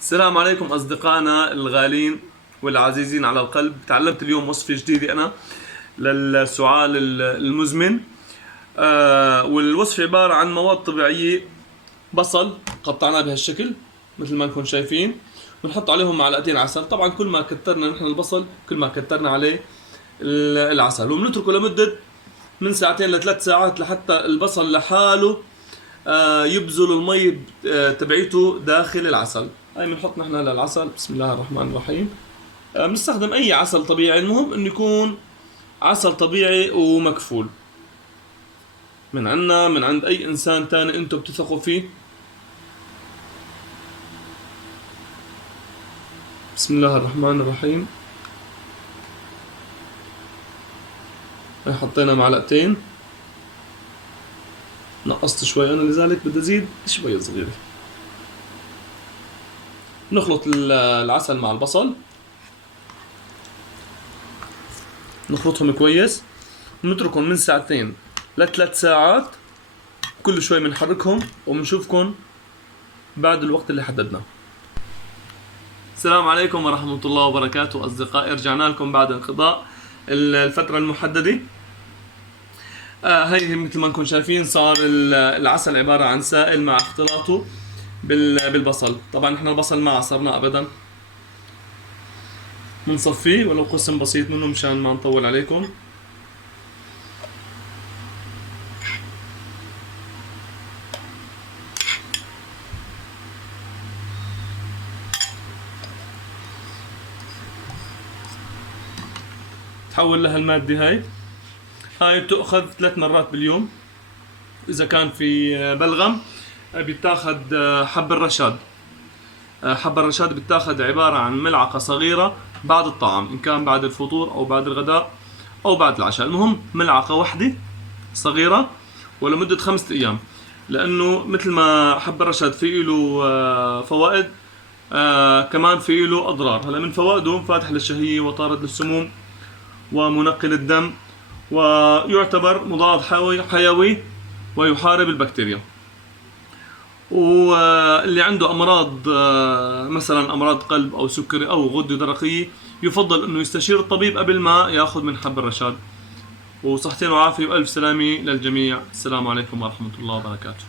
السلام عليكم أصدقائنا الغالين والعزيزين على القلب. تعلمت اليوم وصفة جديدة أنا للسعال المزمن. والوصفة عبارة عن مواد طبيعية. بصل قطعناه بهالشكل مثل ما نكون شايفين، بنحط عليهم معلقتين عسل. طبعا كل ما كترنا نحن البصل كل ما كترنا عليه العسل، وبنتركه لمدة من ساعتين لثلاث ساعات لحتى البصل لحاله يبذل المي تبعيته داخل العسل. هاي بنحط نحن للعسل. بسم الله الرحمن الرحيم. بنستخدم اي عسل طبيعي، المهم انه يكون عسل طبيعي ومكفول من عنا، من عند اي انسان تاني انتم بتثقوا فيه. بسم الله الرحمن الرحيم. هاي حطينا معلقتين، نقصت شوي انا لذلك بدي ازيد شوي صغيره. نخلط العسل مع البصل، نخلطهم كويس، ونتركهم من ساعتين لثلاث ساعات. كل شوي بنحركهم وبنشوفكم بعد الوقت اللي حددناه. السلام عليكم ورحمة الله وبركاته أصدقائي، رجعنا لكم بعد انقضاء الفترة المحددة. هي مثل ما نكون شايفين صار العسل عبارة عن سائل مع اختلاطه بالبصل. طبعا احنا البصل ما عصرناه ابدا، بنصفيه ولو قسم بسيط منه مشان ما نطول عليكم. تحول لها المادة. هاي بتأخذ 3 مرات باليوم. إذا كان في بلغم بيتاخد حب الرشاد. حب الرشاد بيتاخد عبارة عن ملعقة صغيرة بعد الطعام، إن كان بعد الفطور أو بعد الغداء أو بعد العشاء. المهم ملعقة واحدة صغيرة ولمدة 5 أيام، لأنه مثل ما حب الرشاد فيه له فوائد، كمان فيه له أضرار. هلا من فوائده فاتح للشهية وطارد للسموم ومنقي للدم، ويعتبر مضاد حيوي ويحارب البكتيريا. واللي عنده امراض مثلا امراض قلب او سكري او غده درقيه يفضل انه يستشير الطبيب قبل ما ياخذ من حب الرشاد. وصحتين وعافيه والف سلامه للجميع. السلام عليكم ورحمه الله وبركاته.